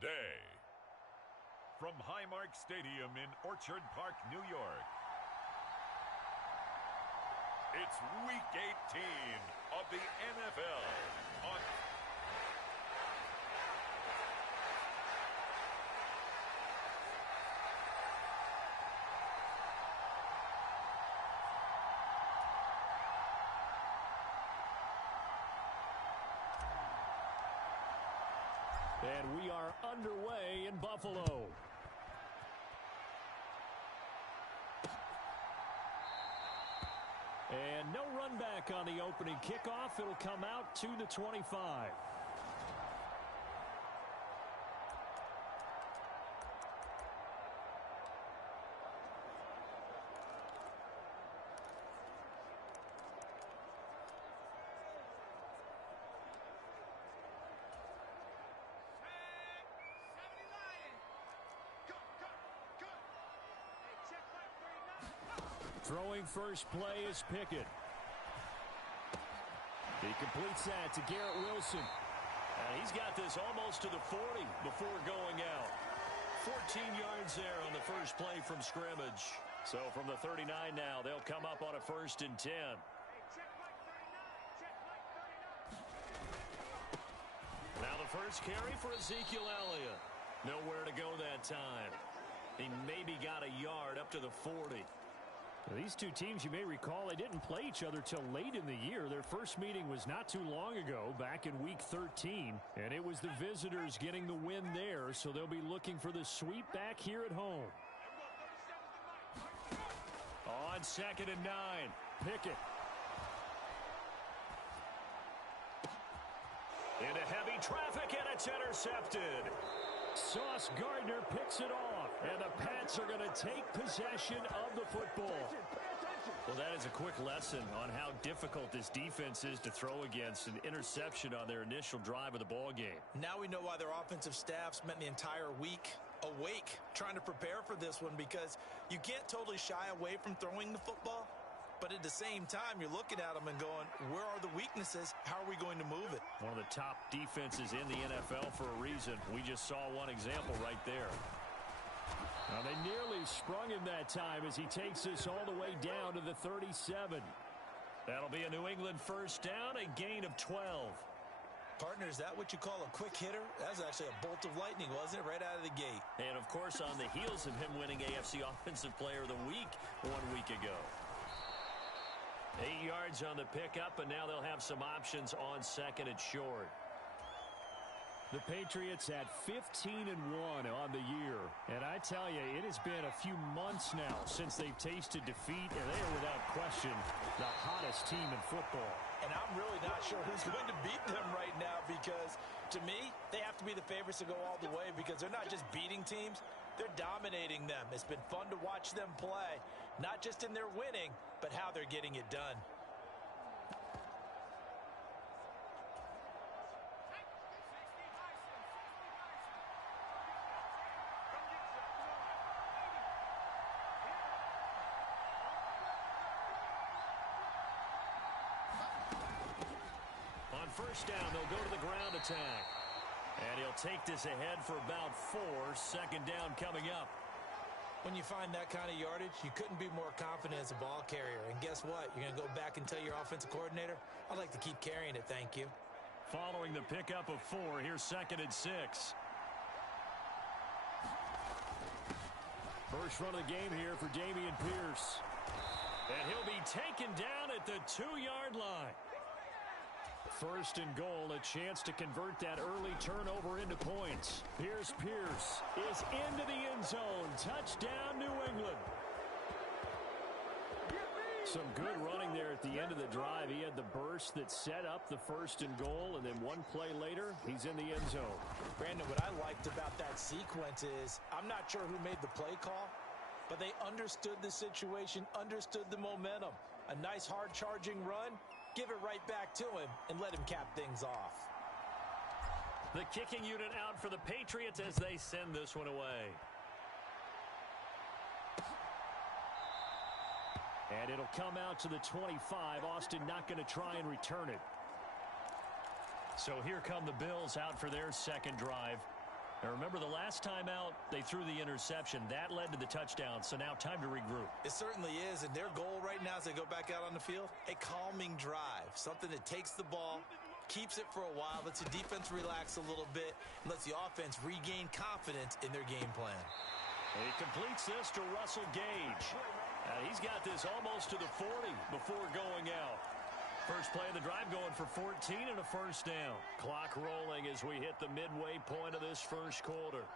day. From Highmark Stadium in Orchard Park, New York, it's Week 18 of the NFL on And we are underway in Buffalo. And no run back on the opening kickoff. It'll come out to the 25. Throwing first play is Pickett. He completes that to Garrett Wilson. And he's got this almost to the 40 before going out. 14 yards there on the first play from scrimmage. So from the 39 now, they'll come up on a 1st and 10. Now the first carry for Ezekiel Elliott. Nowhere to go that time. He maybe got a yard up to the 40. These two teams, you may recall, they didn't play each other till late in the year. Their first meeting was not too long ago, back in Week 13. And it was the visitors getting the win there, so they'll be looking for the sweep back here at home. On 2nd and 9, Pickett. Into heavy traffic, and it's intercepted. Sauce Gardner picks it off, and the Pats are going to take possession of the football. Well, that is a quick lesson on how difficult this defense is to throw against. An interception on their initial drive of the ball game. Now we know why their offensive staff spent the entire week awake trying to prepare for this one, because you can't totally shy away from throwing the football. But at the same time, you're looking at them and going, where are the weaknesses? How are we going to move it? One of the top defenses in the NFL for a reason. We just saw one example right there. Now they nearly sprung him that time as he takes this all the way down to the 37. That'll be a New England first down, a gain of 12. Partner, is that what you call a quick hitter? That was actually a bolt of lightning, wasn't it? Right out of the gate. And, of course, on the heels of him winning AFC Offensive Player of the Week 1 week ago. 8 yards on the pickup, and now they'll have some options on 2nd and short. The Patriots at 15-1 on the year. And I tell you, it has been a few months now since they've tasted defeat, and they are without question the hottest team in football. And I'm really not sure who's going to beat them right now, because to me, they have to be the favorites to go all the way, because they're not just beating teams, they're dominating them. It's been fun to watch them play, not just in their winning, but how they're getting it done. On first down, they'll go to the ground attack. And he'll take this ahead for about 4. 2nd down coming up. When you find that kind of yardage, you couldn't be more confident as a ball carrier. And guess what? You're going to go back and tell your offensive coordinator, I'd like to keep carrying it, thank you. Following the pickup of 4, here's 2nd and 6. First run of the game here for Dameon Pierce. And he'll be taken down at the 2-yard line. 1st and goal, a chance to convert that early turnover into points. Pierce is into the end zone. Touchdown, New England. Some good running there at the end of the drive. He had the burst that set up the 1st and goal, and then one play later, he's in the end zone. Brandon, what I liked about that sequence is, I'm not sure who made the play call, but they understood the situation, understood the momentum. A nice hard-charging run. Give it right back to him and let him cap things off. The kicking unit out for the Patriots as they send this one away. And it'll come out to the 25. Austin not going to try and return it. So here come the Bills out for their second drive. Now remember, the last time out, they threw the interception. That led to the touchdown, so now time to regroup. It certainly is, and their goal right now as they go back out on the field, a calming drive, something that takes the ball, keeps it for a while, lets the defense relax a little bit, and lets the offense regain confidence in their game plan. He completes this to Russell Gage. He's got this almost to the 40 before going out. First play of the drive going for 14 and a first down. Clock rolling as we hit the midway point of this first quarter.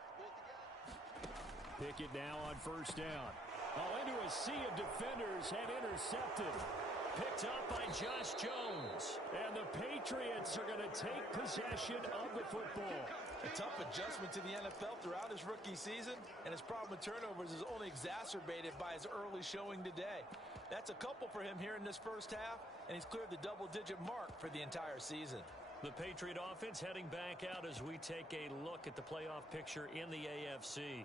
Pickett now on first down. Into a sea of defenders and intercepted. Picked up by Josh Jones. And the Patriots are going to take possession of the football. A tough adjustment to the NFL throughout his rookie season, and his problem with turnovers is only exacerbated by his early showing today. That's a couple for him here in this first half, and he's cleared the double-digit mark for the entire season. The Patriot offense heading back out as we take a look at the playoff picture in the AFC.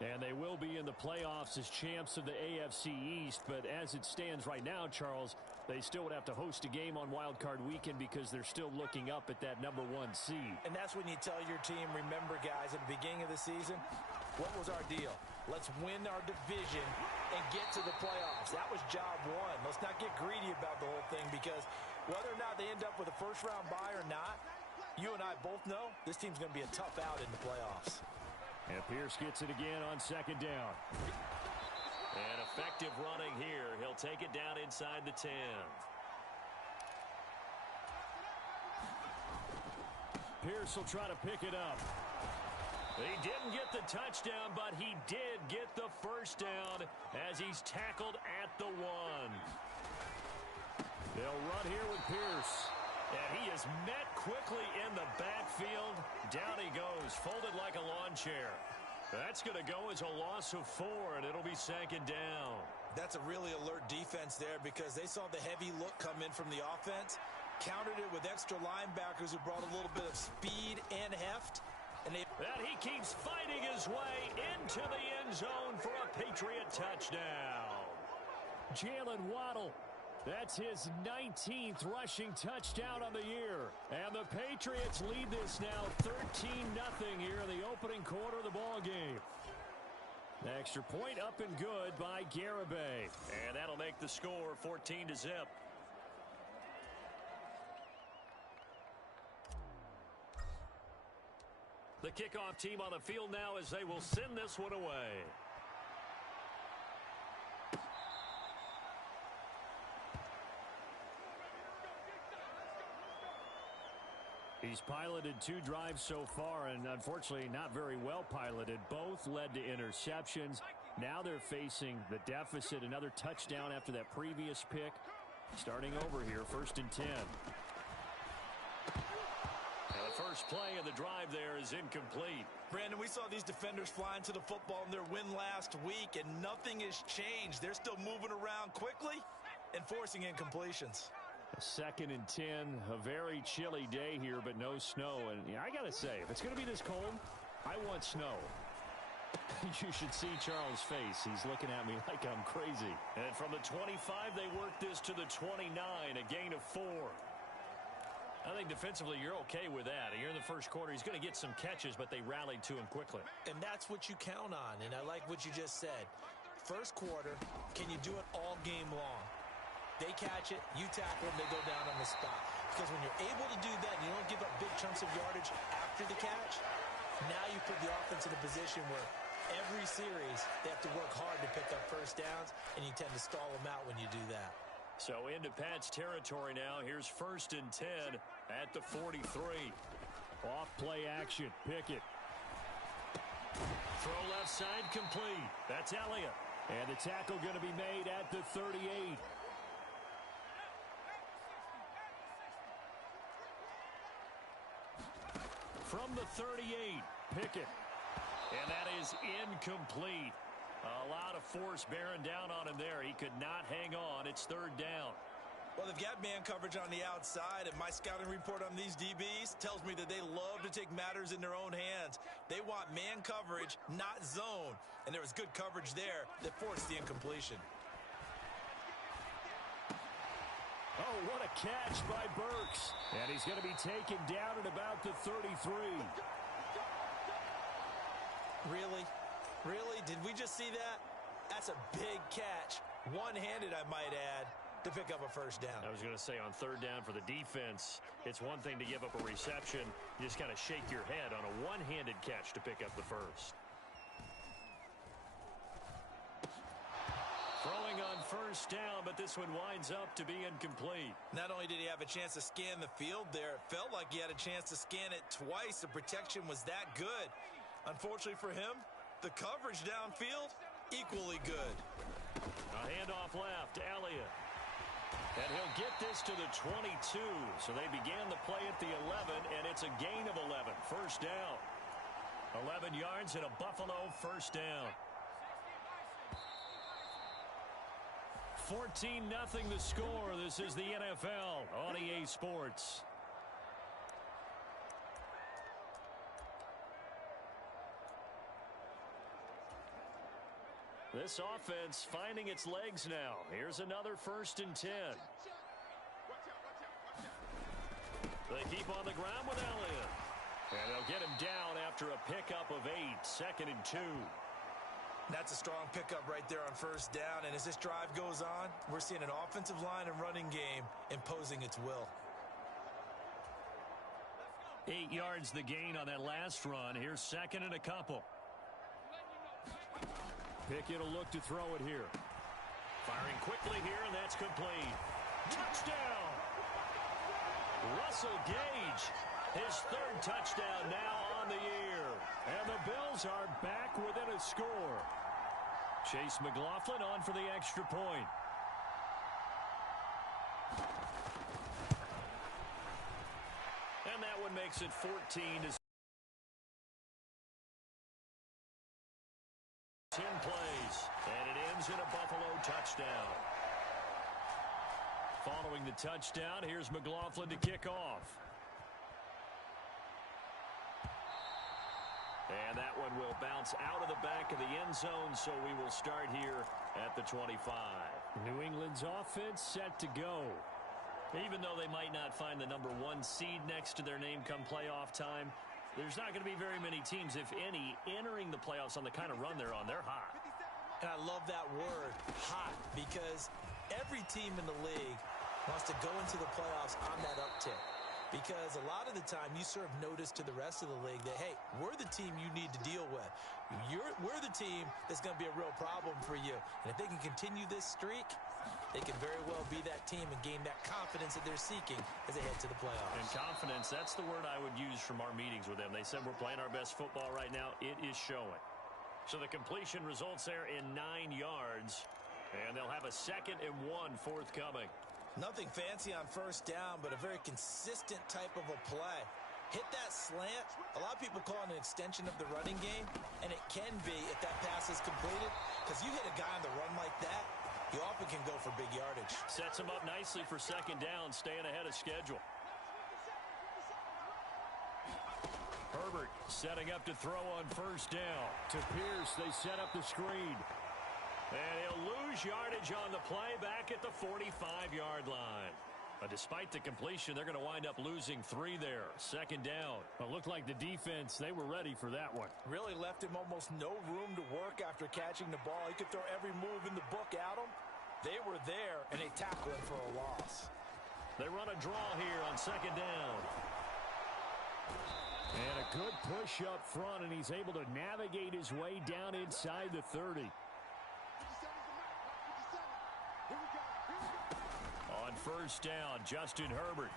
And they will be in the playoffs as champs of the AFC East, but as it stands right now, Charles, they still would have to host a game on Wild Card Weekend because they're still looking up at that #1 seed. And that's when you tell your team, remember, guys, at the beginning of the season, what was our deal? Let's win our division and get to the playoffs. That was job one. Let's not get greedy about the whole thing, because whether or not they end up with a first-round bye or not, you and I both know this team's going to be a tough out in the playoffs. And Pierce gets it again on second down. And effective running here. He'll take it down inside the 10. Pierce will try to pick it up. He didn't get the touchdown, but he did get the first down as he's tackled at the 1. They'll run here with Pierce. And he is met quickly in the backfield. Down he goes, folded like a lawn chair. That's going to go as a loss of 4, and it'll be second down. That's a really alert defense there, because they saw the heavy look come in from the offense, countered it with extra linebackers who brought a little bit of speed and heft. And he keeps fighting his way into the end zone for a Patriot touchdown. Jalen Waddle. That's his 19th rushing touchdown on the year. And the Patriots lead this now 13-0 here in the opening quarter of the ball game. The extra point up and good by Garibay. And that'll make the score 14-0. The kickoff team on the field now as they will send this one away. He's piloted 2 drives so far, and unfortunately not very well piloted. Both led to interceptions. Now they're facing the deficit. Another touchdown after that previous pick. Starting over here, 1st and 10. And the first play of the drive there is incomplete. Brandon, we saw these defenders flying to the football in their win last week, and nothing has changed. They're still moving around quickly and forcing incompletions. 2nd and 10, a very chilly day here, but no snow. And I got to say, if it's going to be this cold, I want snow. You should see Charles' face. He's looking at me like I'm crazy. And from the 25, they work this to the 29, a gain of 4. I think defensively you're okay with that. Here in the first quarter, he's going to get some catches, but they rallied to him quickly. And that's what you count on, and I like what you just said. First quarter, can you do it all game long? They catch it, you tackle them, they go down on the spot. Because when you're able to do that, and you don't give up big chunks of yardage after the catch, now you put the offense in a position where every series they have to work hard to pick up first downs, and you tend to stall them out when you do that. So into Pat's territory now. Here's 1st and 10 at the 43. Off play action, Pickett. Throw left side complete. That's Elliott. And the tackle going to be made at the 38. From the 38, Pickett. And that is incomplete. A lot of force bearing down on him there. He could not hang on. It's 3rd down. Well, they've got man coverage on the outside, and my scouting report on these DBs tells me that they love to take matters in their own hands. They want man coverage, not zone. And there was good coverage there that forced the incompletion. Oh, what a catch by Burks. And he's going to be taken down at about the 33. Really? Really? Did we just see that? That's a big catch. One-handed, I might add, to pick up a first down. I was going to say on third down for the defense, it's one thing to give up a reception. You just kind of shake your head on a one-handed catch to pick up the first. Throwing on first down, but this one winds up to be incomplete. Not only did he have a chance to scan the field there, it felt like he had a chance to scan it twice. The protection was that good. Unfortunately for him, the coverage downfield, equally good. A handoff left, Elliott. And he'll get this to the 22. So they began the play at the 11, and it's a gain of 11. First down. 11 yards and a Buffalo first down. 14-0 the score. This is the NFL on EA Sports. This offense finding its legs now. Here's another 1st and 10. They keep on the ground with Elliott. And they'll get him down after a pickup of 8. 2nd and 2. That's a strong pickup right there on first down. And as this drive goes on, we're seeing an offensive line and running game imposing its will. 8 yards the gain on that last run. Here's 2nd and a couple. Pickett will look to throw it here. Firing quickly here, and that's complete. Touchdown! Russell Gage, his 3rd touchdown now on the year. And the Bills are back within a score. Chase McLaughlin on for the extra point. And that one makes it 14-10 plays. And it ends in a Buffalo touchdown. Following the touchdown, here's McLaughlin to kick off. And that one will bounce out of the back of the end zone, so we will start here at the 25. New England's offense set to go. Even though they might not find the number 1 seed next to their name come playoff time, there's not going to be very many teams, if any, entering the playoffs on the kind of run they're on. They're hot. And I love that word, hot, because every team in the league wants to go into the playoffs on that uptick. Because a lot of the time you serve notice to the rest of the league that, hey, we're the team you need to deal with. We're the team that's going to be a real problem for you. And if they can continue this streak, they can very well be that team and gain that confidence that they're seeking as they head to the playoffs. And confidence, that's the word I would use from our meetings with them. They said we're playing our best football right now. It is showing. So the completion results there in 9 yards. And they'll have a 2nd and 1 forthcoming. Nothing fancy on first down, but a very consistent type of a play. Hit that slant. A lot of people call it an extension of the running game, and it can be if that pass is completed, because you hit a guy on the run like that, you often can go for big yardage. Sets him up nicely for 2nd down, staying ahead of schedule. Herbert setting up to throw on first down. To Pierce, they set up the screen. And he'll lose yardage on the play back at the 45-yard line. But despite the completion, they're going to wind up losing 3 there. 2nd down. It looked like the defense, they were ready for that one. Really left him almost no room to work after catching the ball. He could throw every move in the book at him. They were there, and they tackled him for a loss. They run a draw here on 2nd down. And a good push up front, and he's able to navigate his way down inside the 30. On first down, Justin Herbert.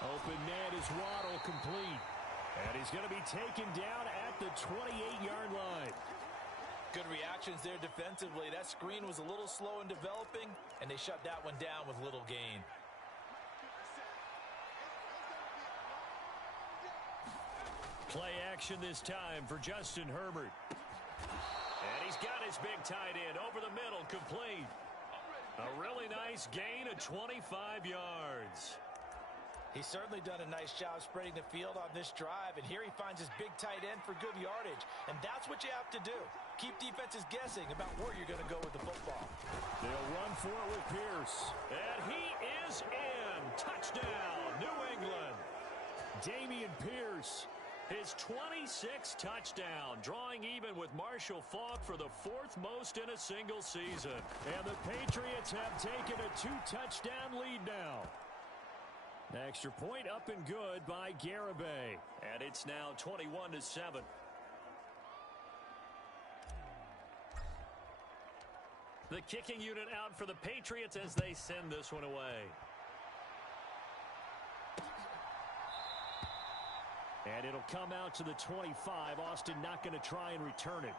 Open net is Waddle, complete. And he's going to be taken down at the 28-yard line. Good reactions there defensively. That screen was a little slow in developing, and they shut that one down with little gain. Play action this time for Justin Herbert. And he's got his big tight end over the middle, complete. A really nice gain of 25 yards. He's certainly done a nice job spreading the field on this drive, and here he finds his big tight end for good yardage. And that's what you have to do. Keep defenses guessing about where you're going to go with the football. They'll run for it with Pierce. And he is in. Touchdown, New England. Dameon Pierce His 26th touchdown, drawing even with Marshall Faulk for the 4th most in a single season. And the Patriots have taken a 2-touchdown lead now. Extra point up and good by Garibay. And it's now 21-7. The kicking unit out for the Patriots as they send this one away. And it'll come out to the 25. Austin not going to try and return it.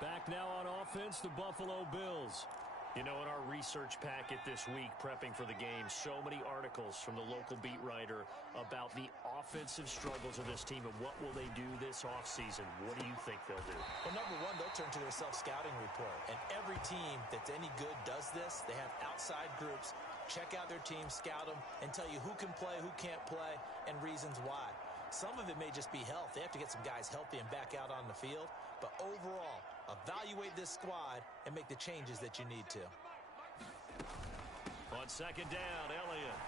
Back now on offense, the Buffalo Bills. You know, in our research packet this week, prepping for the game, so many articles from the local beat writer about the offensive struggles of this team and what will they do this offseason. What do you think they'll do? Well, number one, they'll turn to their self-scouting report. And every team that's any good does this. They have outside groups. Check out their team, scout them, and tell you who can play, who can't play, and reasons why. Some of it may just be health. They have to get some guys healthy and back out on the field. But overall, evaluate this squad and make the changes that you need to. On second down, Elliott.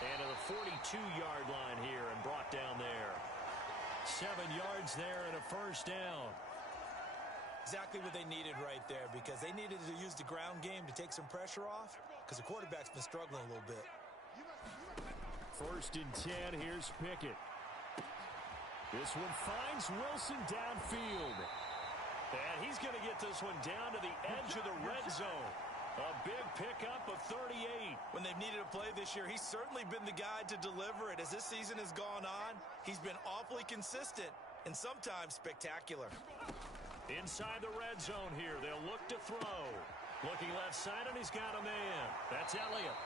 And to the 42-yard line here and brought down there. 7 yards there and a first down. Exactly what they needed right there, because they needed to use the ground game to take some pressure off, because the quarterback's been struggling a little bit. First and 10, here's Pickett. This one finds Wilson downfield. And he's going to get this one down to the edge of the red zone. A big pickup of 38. When they've needed a play this year, he's certainly been the guy to deliver it. As this season has gone on, he's been awfully consistent and sometimes spectacular. Inside the red zone here, they'll look to throw. Looking left side, and he's got a man. That's Elliott.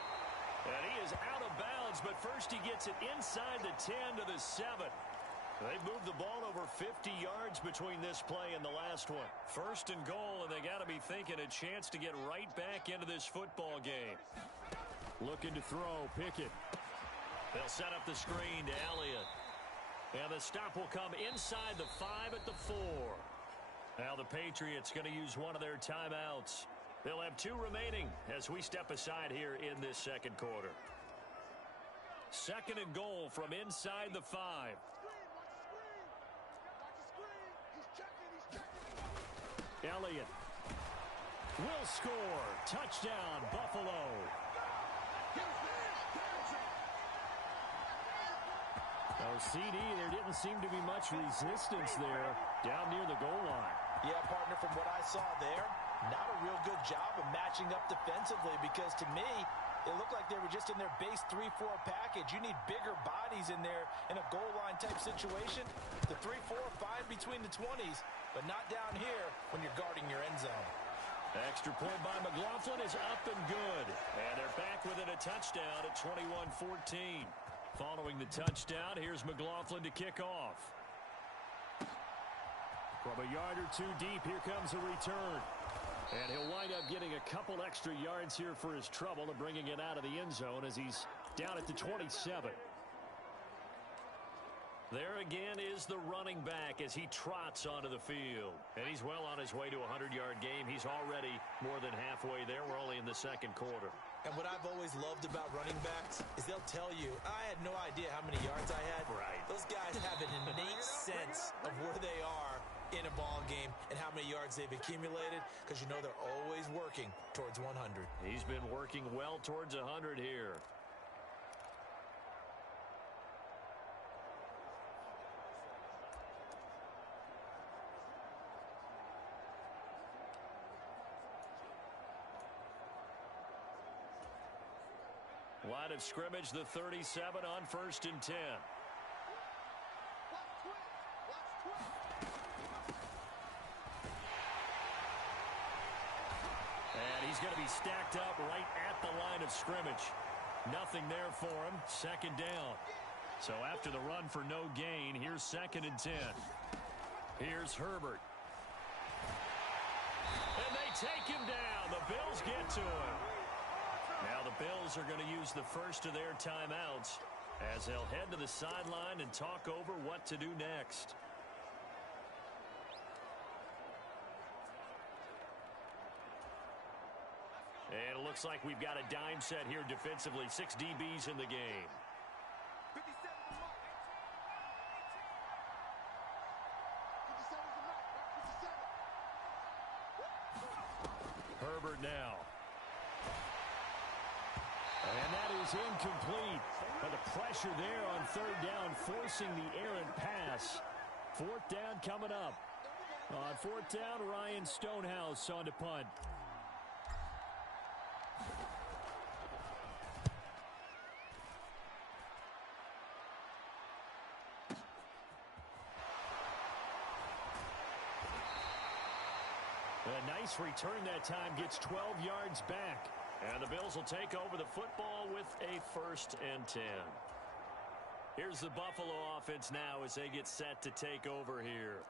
And he is out of bounds, but first he gets it inside the 10 to the 7. They've moved the ball over 50 yards between this play and the last one. First and goal, and they got to be thinking a chance to get right back into this football game. Looking to throw, Pickett. They'll set up the screen to Elliott. And the stop will come inside the 5 at the 4. Now the Patriots going to use one of their timeouts. They'll have 2 remaining as we step aside here in this second quarter. Second and goal from inside the 5. Elliott will score. Touchdown, Buffalo. Oh, CD, there didn't seem to be much resistance there down near the goal line. Yeah, partner, from what I saw there, not a real good job of matching up defensively, because to me, it looked like they were just in their base 3-4 package. You need bigger bodies in there in a goal line type situation. The 3-4 fine between the 20s, but not down here when you're guarding your end zone. Extra point by McLaughlin is up and good. And they're back within a touchdown at 21-14. Following the touchdown, here's McLaughlin to kick off. From a yard or 2 deep, here comes a return. And he'll wind up getting a couple extra yards here for his trouble and bringing it out of the end zone as he's down at the 27. There again is the running back as he trots onto the field. And he's well on his way to a 100-yard game. He's already more than halfway there. We're only in the second quarter. And what I've always loved about running backs is they'll tell you, I had no idea how many yards I had. Right. Those guys have an innate sense of where they are in a ball game and how many yards they've accumulated, because you know they're always working towards 100. He's been working well towards 100 here. Line of scrimmage, the 37 on first and 10. And he's going to be stacked up right at the line of scrimmage. Nothing there for him. Second down. So after the run for no gain, here's second and 10. Here's Herbert. And they take him down. The Bills get to him. Now the Bills are going to use the first of their timeouts as they'll head to the sideline and talk over what to do next. And it looks like we've got a dime set here defensively. 6 DBs in the game. Herbert now. And that is incomplete. But the pressure there on third down, forcing the errant pass. Fourth down coming up. On fourth down, Ryan Stonehouse on to punt. A nice return that time, gets 12 yards back. And the Bills will take over the football with a 1st and 10. Here's the Buffalo offense now as they get set to take over here.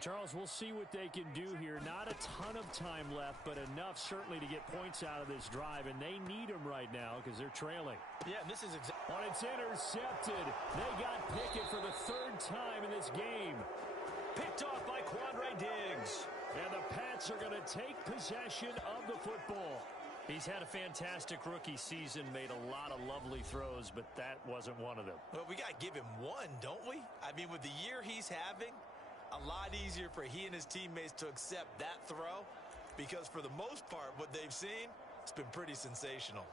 Charles, we'll see what they can do here. Not a ton of time left, but enough certainly to get points out of this drive, and they need them right now because they're trailing. Yeah, and this is when it's intercepted. They got Pickett for the 3rd time in this game. Picked off by Quandre Diggs. And the Pats are going to take possession of the football. He's had a fantastic rookie season, made a lot of lovely throws, but that wasn't one of them. Well, we got to give him one, don't we? I mean, with the year he's having, a lot easier for he and his teammates to accept that throw because for the most part, what they've seen, it's been pretty sensational.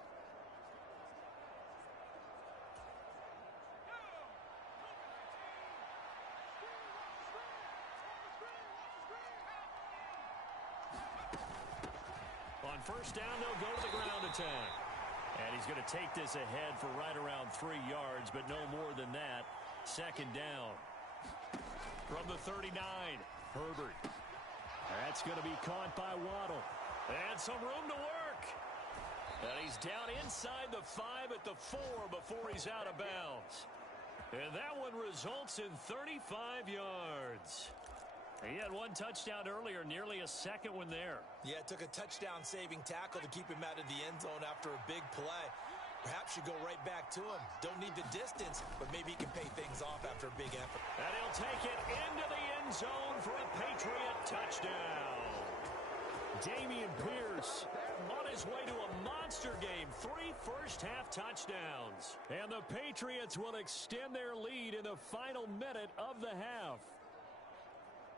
On first down, they'll go to the ground attack. And he's going to take this ahead for right around 3 yards, but no more than that. 2nd down. From the 39, Herbert. That's going to be caught by Waddle. And some room to work. And he's down inside the 5 at the 4 before he's out of bounds. And that one results in 35 yards. He had 1 touchdown earlier, nearly a 2nd one there. Yeah, it took a touchdown-saving tackle to keep him out of the end zone after a big play. Perhaps you go right back to him. Don't need the distance, but maybe he can pay things off after a big effort. And he'll take it into the end zone for a Patriot touchdown. Dameon Pierce on his way to a monster game. 3 first-half touchdowns. And the Patriots will extend their lead in the final minute of the half.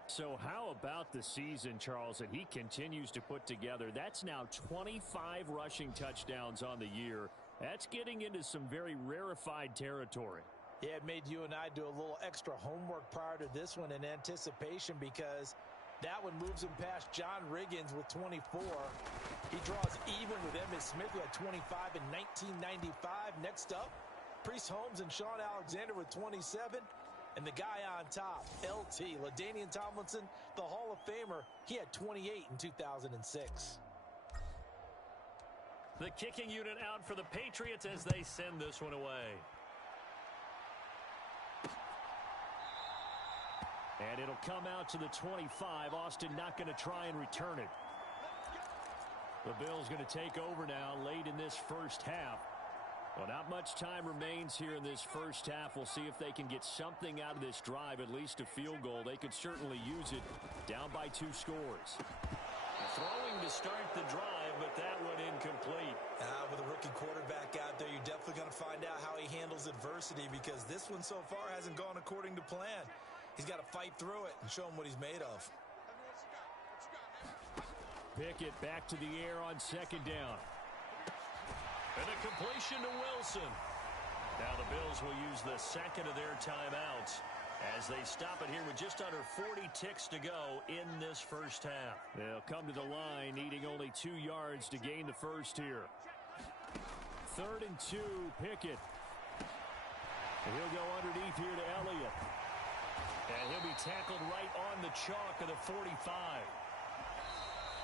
So how about the season, Charles, that he continues to put together? That's now 25 rushing touchdowns on the year. That's getting into some very rarefied territory. Yeah, it made you and I do a little extra homework prior to this one in anticipation because that one moves him past John Riggins with 24. He draws even with Emmitt Smith, who had 25 in 1995. Next up, Priest Holmes and Sean Alexander with 27. And the guy on top, LT, LaDainian Tomlinson, the Hall of Famer, he had 28 in 2006. The kicking unit out for the Patriots as they send this one away. And it'll come out to the 25. Austin not going to try and return it. The Bills going to take over now late in this first half. Well, not much time remains here in this first half. We'll see if they can get something out of this drive, at least a field goal. They could certainly use it down by 2 scores. Throwing to start the drive, but that one incomplete. With a rookie quarterback out there, you're definitely going to find out how he handles adversity because this one so far hasn't gone according to plan. He's got to fight through it and show him what he's made of. Pickett back to the air on 2nd down. And a completion to Wilson. Now the Bills will use the 2nd of their timeouts as they stop it here with just under 40 ticks to go in this first half. They'll come to the line needing only 2 yards to gain the first here. 3rd and 2, Pickett. And he'll go underneath here to Elliott. And he'll be tackled right on the chalk of the 45.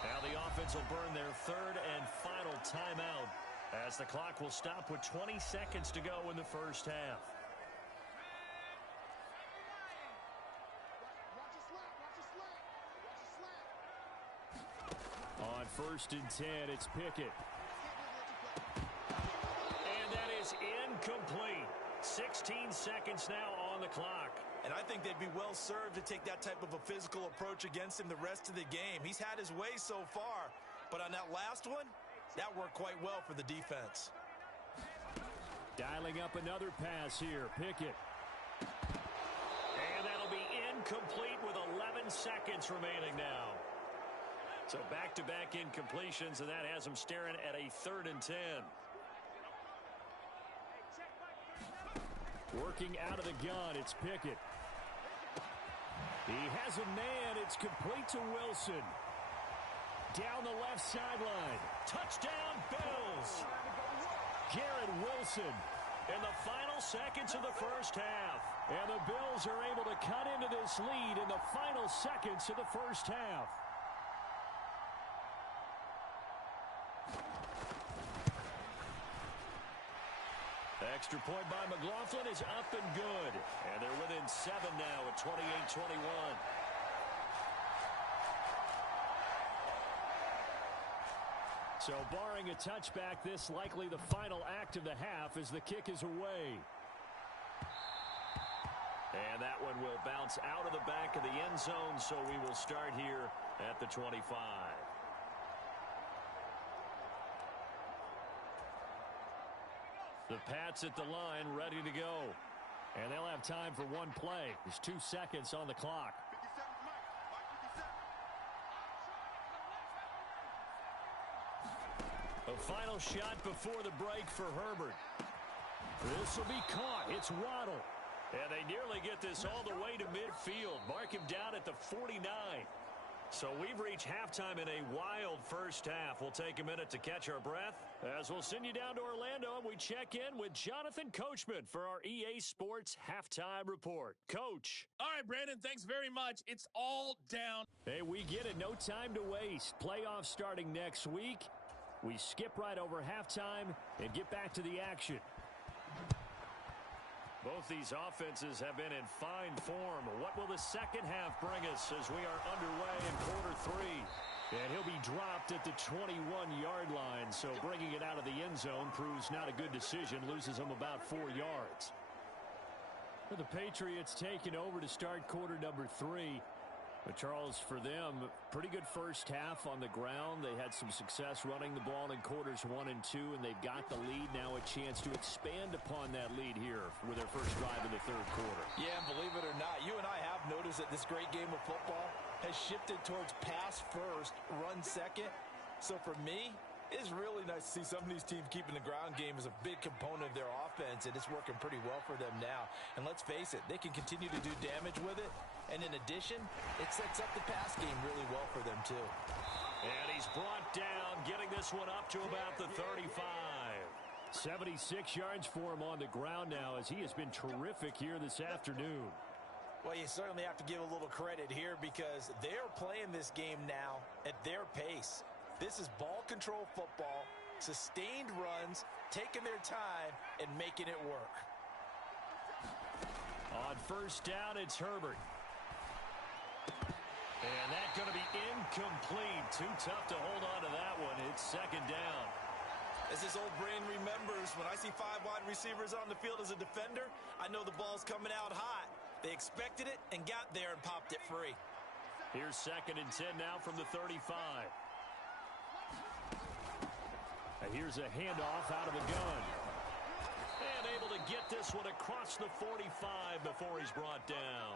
Now the offense will burn their 3rd and final timeout as the clock will stop with 20 seconds to go in the first half. On 1st and 10, it's Pickett. And that is incomplete. 16 seconds now on the clock. And I think they'd be well served to take that type of a physical approach against him the rest of the game. He's had his way so far, but on that last one, that worked quite well for the defense. Dialing up another pass here, Pickett. And that'll be incomplete with 11 seconds remaining now. So back-to-back incompletions, and that has him staring at a 3rd and 10. Working out of the gun, it's Pickett. He has a man. It's complete to Wilson. Down the left sideline. Touchdown, Bills. Garrett Wilson in the final seconds of the first half. And the Bills are able to cut into this lead in the final seconds of the first half. Extra point by McLaughlin is up and good. And they're within 7 now at 28-21. So barring a touchback, this likely the final act of the half as the kick is away. And that one will bounce out of the back of the end zone, so we will start here at the 25. The Pats at the line, ready to go. And they'll have time for one play. There's 2 seconds on the clock. A final shot before the break for Herbert. This will be caught. It's Waddle. And they nearly get this all the way to midfield. Mark him down at the 49. So we've reached halftime in a wild first half. We'll take a minute to catch our breath as we'll send you down to Orlando and we check in with Jonathan Coachman for our EA Sports Halftime Report. Coach. All right, Brandon, thanks very much. It's all down. Hey, we get it. No time to waste. Playoffs starting next week. We skip right over halftime and get back to the action. Both these offenses have been in fine form. What will the second half bring us as we are underway in quarter 3? And he'll be dropped at the 21-yard line, so bringing it out of the end zone proves not a good decision, loses him about 4 yards. For the Patriots taking over to start quarter number 3. But Charles, for them, pretty good first half on the ground. They had some success running the ball in quarters 1 and 2, and they've got the lead now, a chance to expand upon that lead here with their first drive in the 3rd quarter. Yeah, and believe it or not, you and I have noticed that this great game of football has shifted towards pass first, run second. So for me, it's really nice to see some of these teams keeping the ground game as a big component of their offense, and it's working pretty well for them now. And let's face it, they can continue to do damage with it. And in addition, it sets up the pass game really well for them, too. And he's brought down, getting this one up to about the 35. 76 yards for him on the ground now as he has been terrific here this afternoon. Well, you certainly have to give a little credit here because they're playing this game now at their pace. This is ball control football, sustained runs, taking their time, and making it work. On first down, it's Herbert. And that's going to be incomplete. Too tough to hold on to that one. It's 2nd down. As this old brain remembers, when I see 5 wide receivers on the field as a defender, I know the ball's coming out hot. They expected it and got there and popped it free. Here's 2nd and 10 now from the 35. And here's a handoff out of the gun. And able to get this one across the 45 before he's brought down.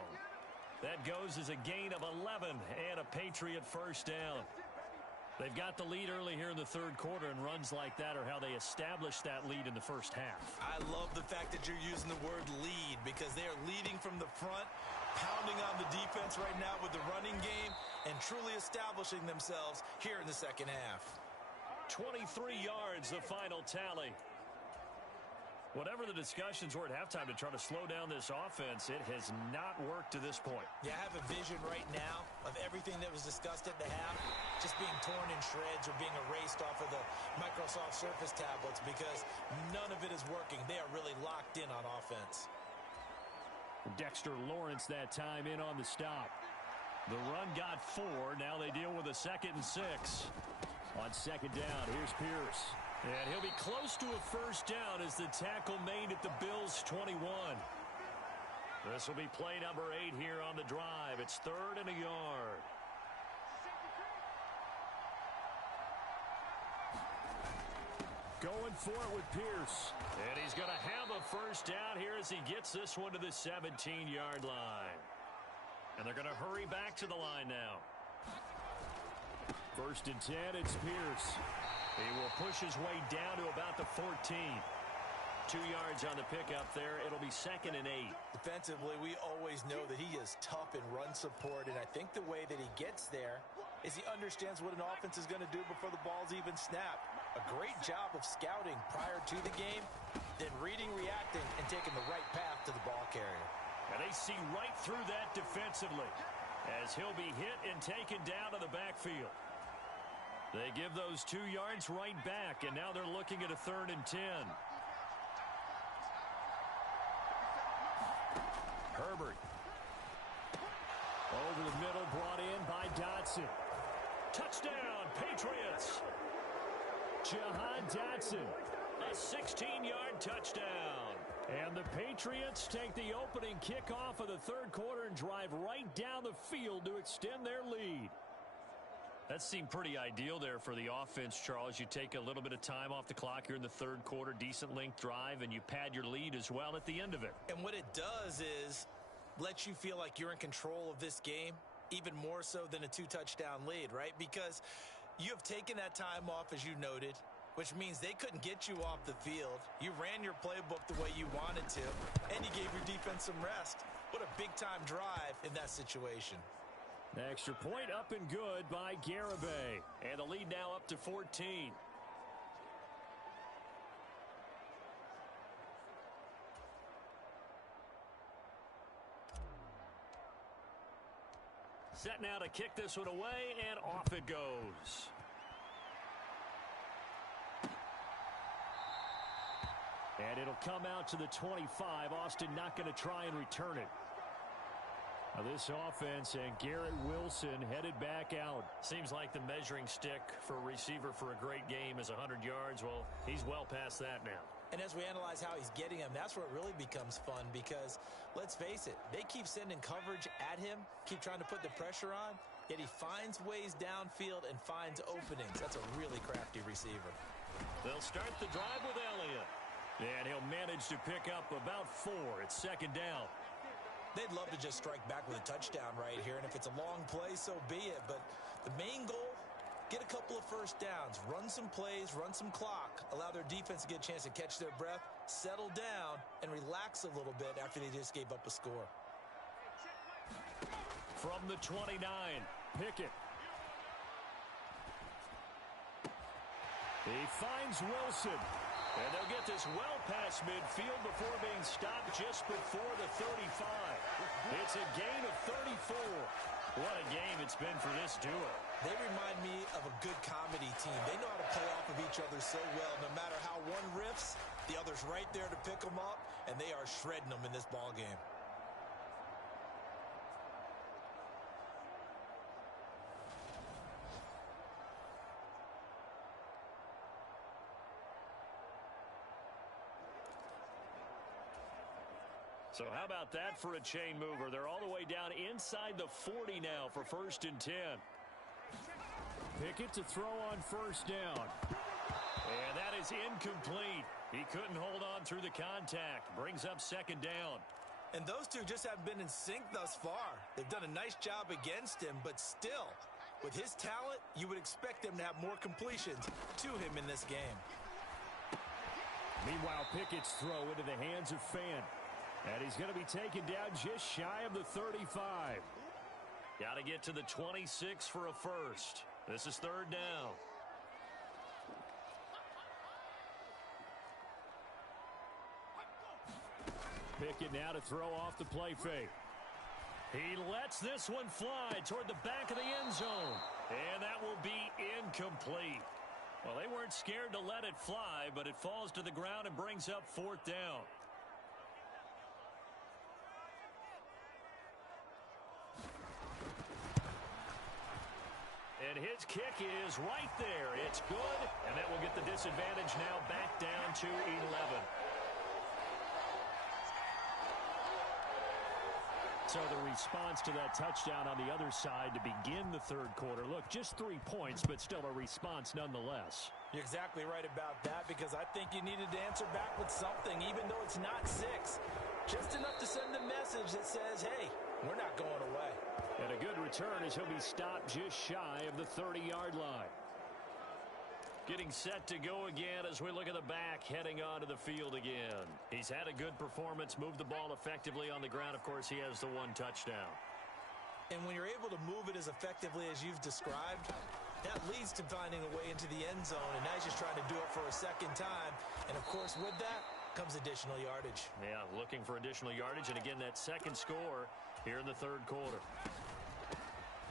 That goes as a gain of 11 and a Patriot first down. They've got the lead early here in the 3rd quarter, and runs like that are how they establish that lead in the first half. I love the fact that you're using the word lead because they are leading from the front, pounding on the defense right now with the running game, and truly establishing themselves here in the second half. 23 yards, the final tally. Whatever the discussions were at halftime to try to slow down this offense, it has not worked to this point. Yeah, I have a vision right now of everything that was discussed at the half just being torn in shreds or being erased off of the Microsoft Surface tablets because none of it is working. They are really locked in on offense. Dexter Lawrence that time in on the stop. The run got 4. Now they deal with a 2nd and 6. On 2nd down, here's Pierce. And he'll be close to a first down as the tackle made at the Bills' 21. This will be play number 8 here on the drive. It's 3rd and a yard. Going for it with Pierce. And he's going to have a first down here as he gets this one to the 17-yard line. And they're going to hurry back to the line now. First and 10, it's Pierce. He will push his way down to about the 14. 2 yards on the pickup there. It'll be 2nd and 8. Defensively, we always know that he is tough in run support, and I think the way that he gets there is he understands what an offense is going to do before the ball's even snapped. A great job of scouting prior to the game, then reading, reacting, and taking the right path to the ball carrier. And they see right through that defensively as he'll be hit and taken down to the backfield. They give those 2 yards right back, and now they're looking at a 3rd and 10. Herbert. Over the middle, brought in by Dotson. Touchdown, Patriots. Jahan Dotson. A 16-yard touchdown. And the Patriots take the opening kickoff of the 3rd quarter and drive right down the field to extend their lead. That seemed pretty ideal there for the offense, Charles. You take a little bit of time off the clock here in the 3rd quarter, decent length drive, and you pad your lead as well at the end of it. And what it does is let you feel like you're in control of this game, even more so than a 2-touchdown lead, right? Because you have taken that time off, as you noted, which means they couldn't get you off the field. You ran your playbook the way you wanted to, and you gave your defense some rest. What a big-time drive in that situation. Extra point up and good by Garibay. And the lead now up to 14. Set now to kick this one away, and off it goes. And it'll come out to the 25. Austin not going to try and return it. Now this offense and Garrett Wilson headed back out. Seems like the measuring stick for a receiver for a great game is 100 yards. Well, he's well past that now. And as we analyze how he's getting them, that's where it really becomes fun because, let's face it, they keep sending coverage at him, keep trying to put the pressure on, yet he finds ways downfield and finds openings. That's a really crafty receiver. They'll start the drive with Elliott. And he'll manage to pick up about 4. It's 2nd down. They'd love to just strike back with a touchdown right here, and if it's a long play, so be it. But the main goal, get a couple of first downs, run some plays, run some clock, allow their defense to get a chance to catch their breath, settle down, and relax a little bit after they just gave up a score. From the 29, Pickett. He finds Wilson. And they'll get this well past midfield before being stopped just before the 35. It's a gain of 34. What a game it's been for this duo. They remind me of a good comedy team. They know how to play off of each other so well. No matter how one riffs, the other's right there to pick them up, and they are shredding them in this ball game. So how about that for a chain mover? They're all the way down inside the 40 now for 1st and 10. Pickett to throw on 1st down. And that is incomplete. He couldn't hold on through the contact. Brings up 2nd down. And those two just haven't been in sync thus far. They've done a nice job against him, but still, with his talent, you would expect them to have more completions to him in this game. Meanwhile, Pickett's throw into the hands of Fant. And he's going to be taken down just shy of the 35. Got to get to the 26 for a first. This is 3rd down. Pickett now to throw off the play fake. He lets this one fly toward the back of the end zone. And that will be incomplete. Well, they weren't scared to let it fly, but it falls to the ground and brings up 4th down. And his kick is right there. It's good, and that will get the disadvantage now back down to 11. So the response to that touchdown on the other side to begin the 3rd quarter. Look, just 3 points, but still a response nonetheless. You're exactly right about that because I think you needed to answer back with something, even though it's not 6. Just enough to send a message that says, hey, we're not going away. And a good return as he'll be stopped just shy of the 30-yard line. Getting set to go again as we look at the back heading onto the field again. He's had a good performance, moved the ball effectively on the ground. Of course, he has the one touchdown. And when you're able to move it as effectively as you've described, that leads to finding a way into the end zone, and now he's just trying to do it for a second time. And, of course, with that comes additional yardage. Yeah, looking for additional yardage, and again, that second score here in the third quarter.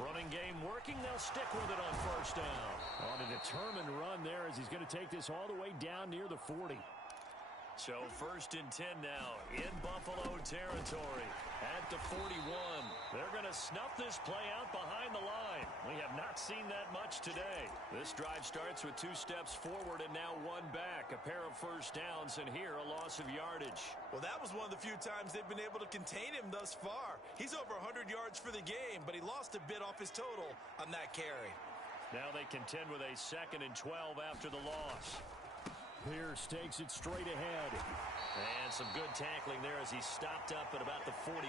Running game working. They'll stick with it on first down. On a determined run there as he's going to take this all the way down near the 40. So first and 10 now in Buffalo territory at the 41. They're going to snuff this play out behind the line. We have not seen that much today. This drive starts with 2 steps forward and now 1 back. A pair of first downs, and here a loss of yardage. Well, that was one of the few times they've been able to contain him thus far. He's over 100 yards for the game, but he lost a bit off his total on that carry. Now they contend with a 2nd and 12 after the loss. Pierce takes it straight ahead. And some good tackling there as he stopped up at about the 41.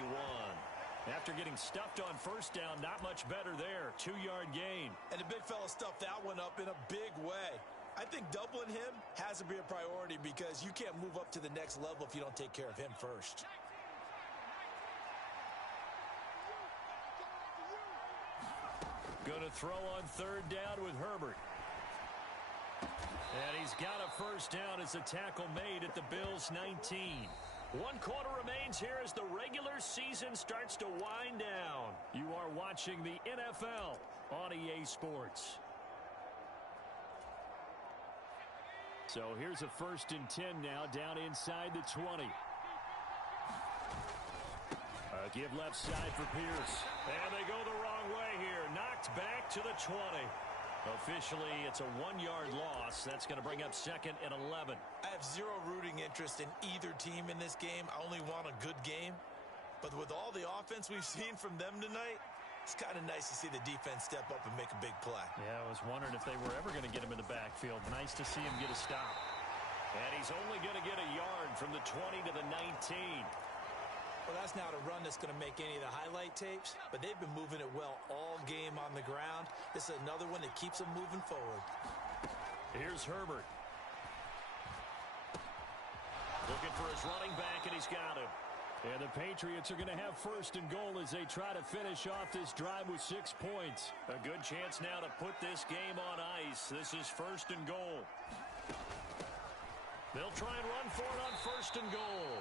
After getting stuffed on first down, not much better there. 2-yard gain. And the big fella stuffed that one up in a big way. I think doubling him has to be a priority because you can't move up to the next level if you don't take care of him first. Going to throw on third down with Herbert. And he's got a first down as the tackle made at the Bills' 19. 1 quarter remains here as the regular season starts to wind down. You are watching the NFL on EA Sports. So here's a 1st and 10 now down inside the 20. A give left side for Pierce. And they go the wrong way here. Knocked back to the 20. Officially, it's a 1-yard loss. That's going to bring up 2nd and 11. I have zero rooting interest in either team in this game. I only want a good game. But with all the offense we've seen from them tonight, it's kind of nice to see the defense step up and make a big play. Yeah, I was wondering if they were ever going to get him in the backfield. Nice to see him get a stop. And he's only going to get a yard from the 20 to the 19. Well, that's not a run that's going to make any of the highlight tapes, but they've been moving it well all game on the ground. This is another one that keeps them moving forward. Here's Herbert. Looking for his running back, and he's got him. And the Patriots are going to have 1st and goal as they try to finish off this drive with 6 points. A good chance now to put this game on ice. This is 1st and goal. They'll try and run for it on 1st and goal.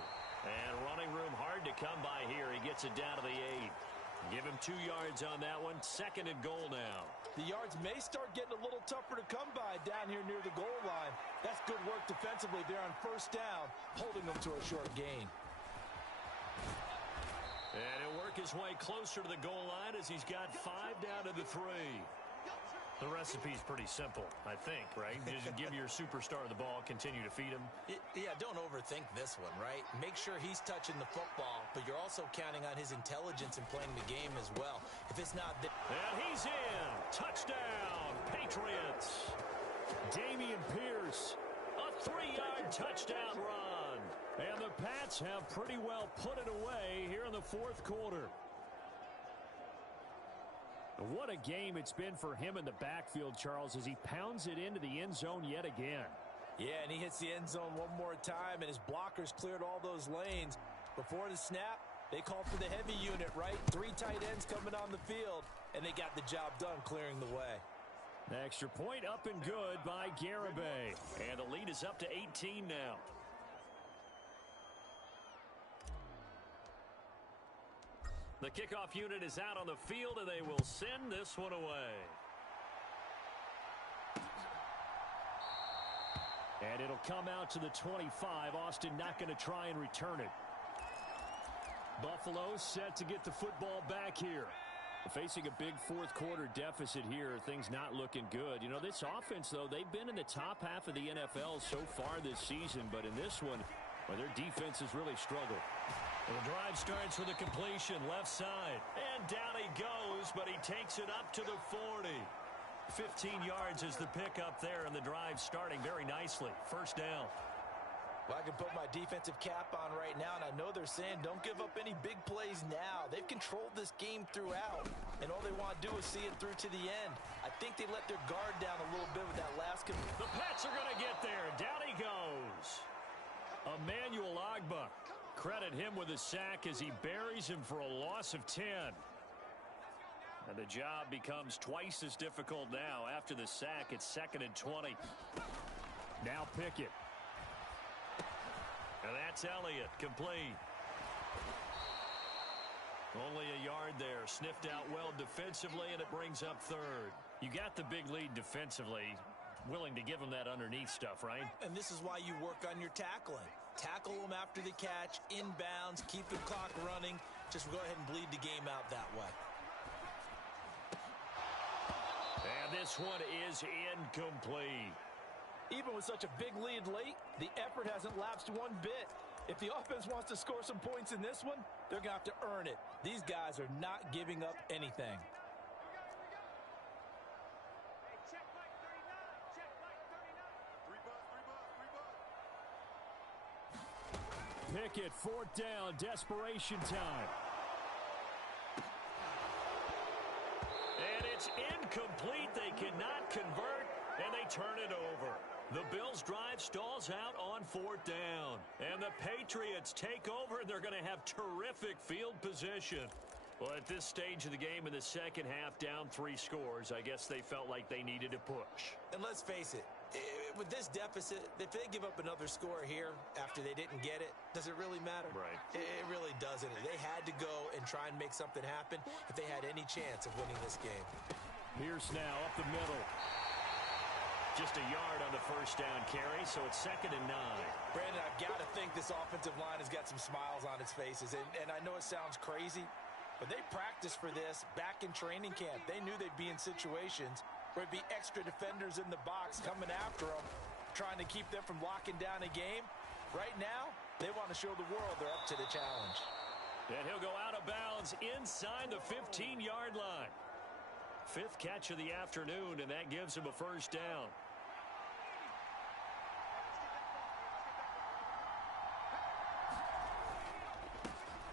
And running room hard to come by here. He gets it down to the 8. Give him 2 yards on that one. 2nd and goal now. The yards may start getting a little tougher to come by down here near the goal line. That's good work defensively there on first down, holding them to a short gain. And he'll work his way closer to the goal line as he's got 5 down to the 3. The recipe's pretty simple, I think, right? Just give your superstar the ball, continue to feed him. Yeah, don't overthink this one, right? Make sure he's touching the football, but you're also counting on his intelligence in playing the game as well. If it's not... And he's in! Touchdown, Patriots! Dameon Pierce. A 3-yard touchdown run. And the Pats have pretty well put it away here in the 4th quarter. What a game it's been for him in the backfield, Charles, as he pounds it into the end zone yet again. Yeah, and he hits the end zone one more time, and his blockers cleared all those lanes. Before the snap, they called for the heavy unit, right? 3 tight ends coming on the field, and they got the job done clearing the way. Extra point up and good by Garibay. And the lead is up to 18 now. The kickoff unit is out on the field, and they will send this one away. And it'll come out to the 25. Austin not going to try and return it. Buffalo set to get the football back here. Facing a big 4th quarter deficit here, things not looking good. You know, this offense, though, they've been in the top half of the NFL so far this season, but in this one, well, their defense has really struggled. Well, the drive starts with a completion left side. And down he goes, but he takes it up to the 40. 15 yards is the pickup there, and the drive starting very nicely. First down. Well, I can put my defensive cap on right now, and I know they're saying don't give up any big plays now. They've controlled this game throughout, and all they want to do is see it through to the end. I think they let their guard down a little bit with that last. The Pats are going to get there. Down he goes. Emmanuel Ogbah. Credit him with a sack as he buries him for a loss of 10. And the job becomes twice as difficult now. After the sack, it's 2nd and 20. Now Pickett. And that's Elliott, complete. Only a yard there. Sniffed out well defensively, and it brings up 3rd. You got the big lead defensively. Willing to give them that underneath stuff, right? And this is why you work on your tackling. Tackle them after the catch, inbounds, keep the clock running. Just go ahead and bleed the game out that way. And this one is incomplete. Even with such a big lead late, the effort hasn't lapsed one bit. If the offense wants to score some points in this one, they're going to have to earn it. These guys are not giving up anything. Pickett, 4th down, desperation time. And it's incomplete. They cannot convert, and they turn it over. The Bills' drive stalls out on 4th down. And the Patriots take over, and they're going to have terrific field position. Well, at this stage of the game in the second half, down 3 scores, I guess they felt like they needed to push. And let's face it, with this deficit, if they give up another score here after they didn't get it, does it really matter? Right. It really doesn't. They had to go and try and make something happen if they had any chance of winning this game. Pierce now up the middle. Just a yard on the 1st down carry, so it's 2nd and 9. Brandon, I've got to think this offensive line has got some smiles on its faces. And I know it sounds crazy, but they practiced for this back in training camp. They knew they'd be in situations where it'd be extra defenders in the box coming after them, trying to keep them from locking down a game. Right now, they want to show the world they're up to the challenge. And he'll go out of bounds inside the 15-yard line. 5th catch of the afternoon, and that gives him a 1st down.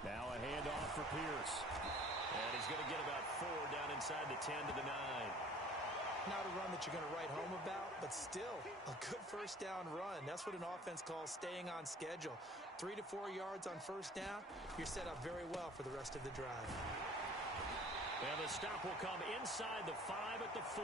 Now a handoff for Pierce. And he's going to get about 4 down inside the 10 to the 9. Not a run that you're going to write home about, but still a good 1st down run. That's what an offense calls staying on schedule. 3 to 4 yards on 1st down, you're set up very well for the rest of the drive. And the stop will come inside the 5 at the 4.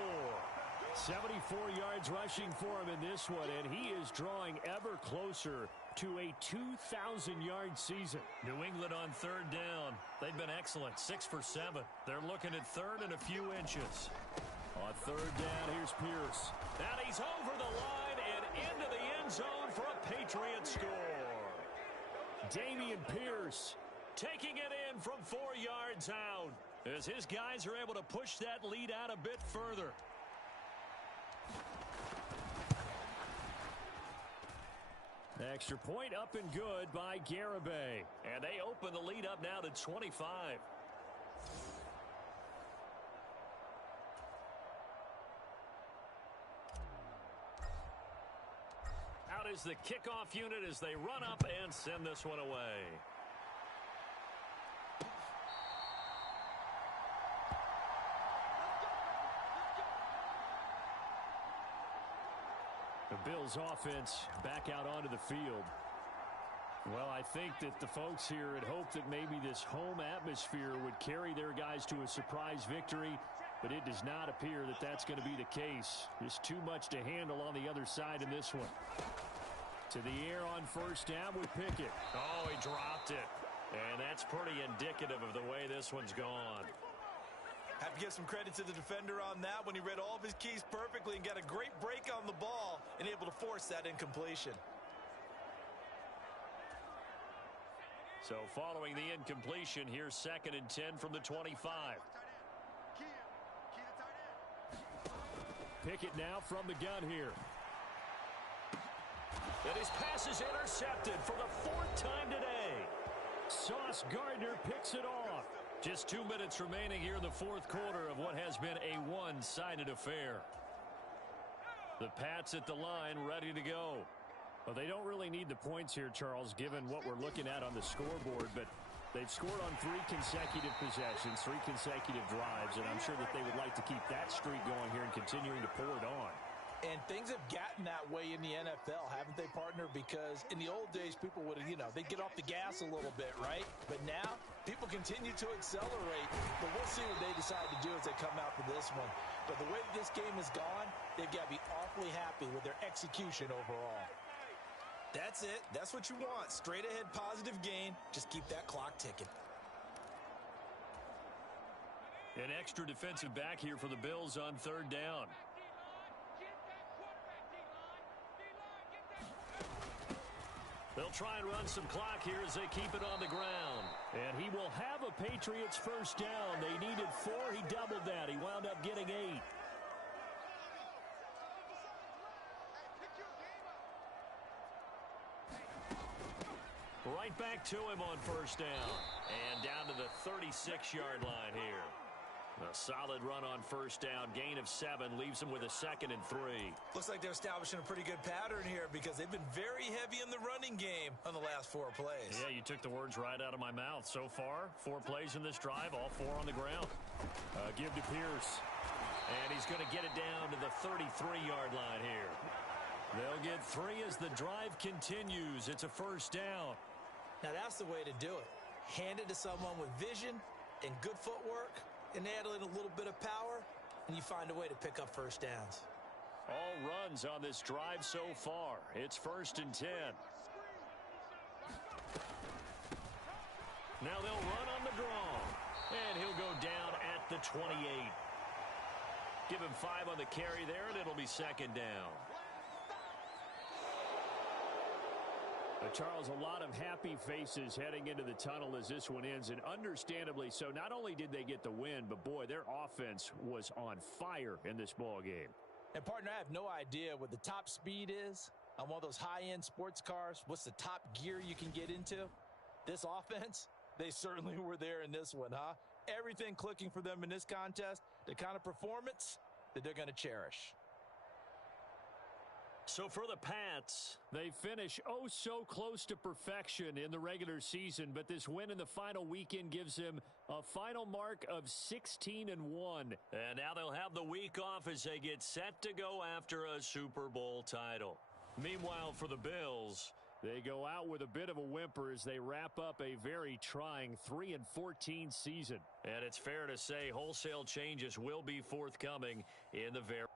74 yards rushing for him in this one, and he is drawing ever closer to a 2,000-yard season. New England on 3rd down. They've been excellent, 6 for 7. They're looking at 3rd and a few inches. On 3rd down, here's Pierce. And he's over the line and into the end zone for a Patriot score. Dameon Pierce taking it in from 4 yards out, as his guys are able to push that lead out a bit further. Extra point up and good by Garibay. And they open the lead up now to 25. Out is the kickoff unit as they run up and send this one away. The Bills offense back out onto the field. Well, I think that the folks here had hoped that maybe this home atmosphere would carry their guys to a surprise victory, but it does not appear that that's going to be the case. Just too much to handle on the other side in this one. To the air on 1st down with Pickett. Oh, he dropped it. And that's pretty indicative of the way this one's gone. Have to give some credit to the defender on that when he read all of his keys perfectly and got a great break on the ball and able to force that incompletion. So following the incompletion, here's 2nd and 10 from the 25. Pickett now from the gun here. And his pass is intercepted for the 4th time today. Sauce Gardner picks it off. Just 2 minutes remaining here in the 4th quarter of what has been a one-sided affair. The Pats at the line ready to go. Well, they don't really need the points here, Charles, given what we're looking at on the scoreboard, but they've scored on 3 consecutive possessions, 3 consecutive drives, and I'm sure that they would like to keep that streak going here and continuing to pour it on. And things have gotten that way in the NFL, haven't they, partner? Because in the old days, people would, they'd get off the gas a little bit, right? But now, people continue to accelerate. But we'll see what they decide to do as they come out for this one. But the way this game has gone, they've got to be awfully happy with their execution overall. That's it. That's what you want. Straight ahead positive gain. Just keep that clock ticking. An extra defensive back here for the Bills on 3rd down. They'll try and run some clock here as they keep it on the ground. And he will have a Patriots first down. They needed 4. He doubled that. He wound up getting 8. Right back to him on 1st down. And down to the 36-yard line here. A solid run on 1st down. Gain of 7 leaves them with a 2nd and 3. Looks like they're establishing a pretty good pattern here because they've been very heavy in the running game on the last 4 plays. Yeah, you took the words right out of my mouth. So far, 4 plays in this drive, all 4 on the ground. Give to Pierce. And he's going to get it down to the 33-yard line here. They'll get 3 as the drive continues. It's a 1st down. Now that's the way to do it. Hand it to someone with vision and good footwork, and add in a little bit of power, and you find a way to pick up 1st downs. All runs on this drive so far. It's 1st and 10. Now they'll run on the draw. And he'll go down at the 28. Give him 5 on the carry there, and it'll be 2nd down. Charles, a lot of happy faces heading into the tunnel as this one ends, and understandably so. Not only did they get the win, but boy, their offense was on fire in this ball game. And partner, I have no idea what the top speed is on one of those high-end sports cars. What's the top gear you can get into? This offense, they certainly were there in this one, huh? Everything clicking for them in this contest, the kind of performance that they're going to cherish. So for the Pats, they finish oh so close to perfection in the regular season, but this win in the final weekend gives them a final mark of 16-1. And now they'll have the week off as they get set to go after a Super Bowl title. Meanwhile, for the Bills, they go out with a bit of a whimper as they wrap up a very trying 3-14 season. And it's fair to say wholesale changes will be forthcoming in the very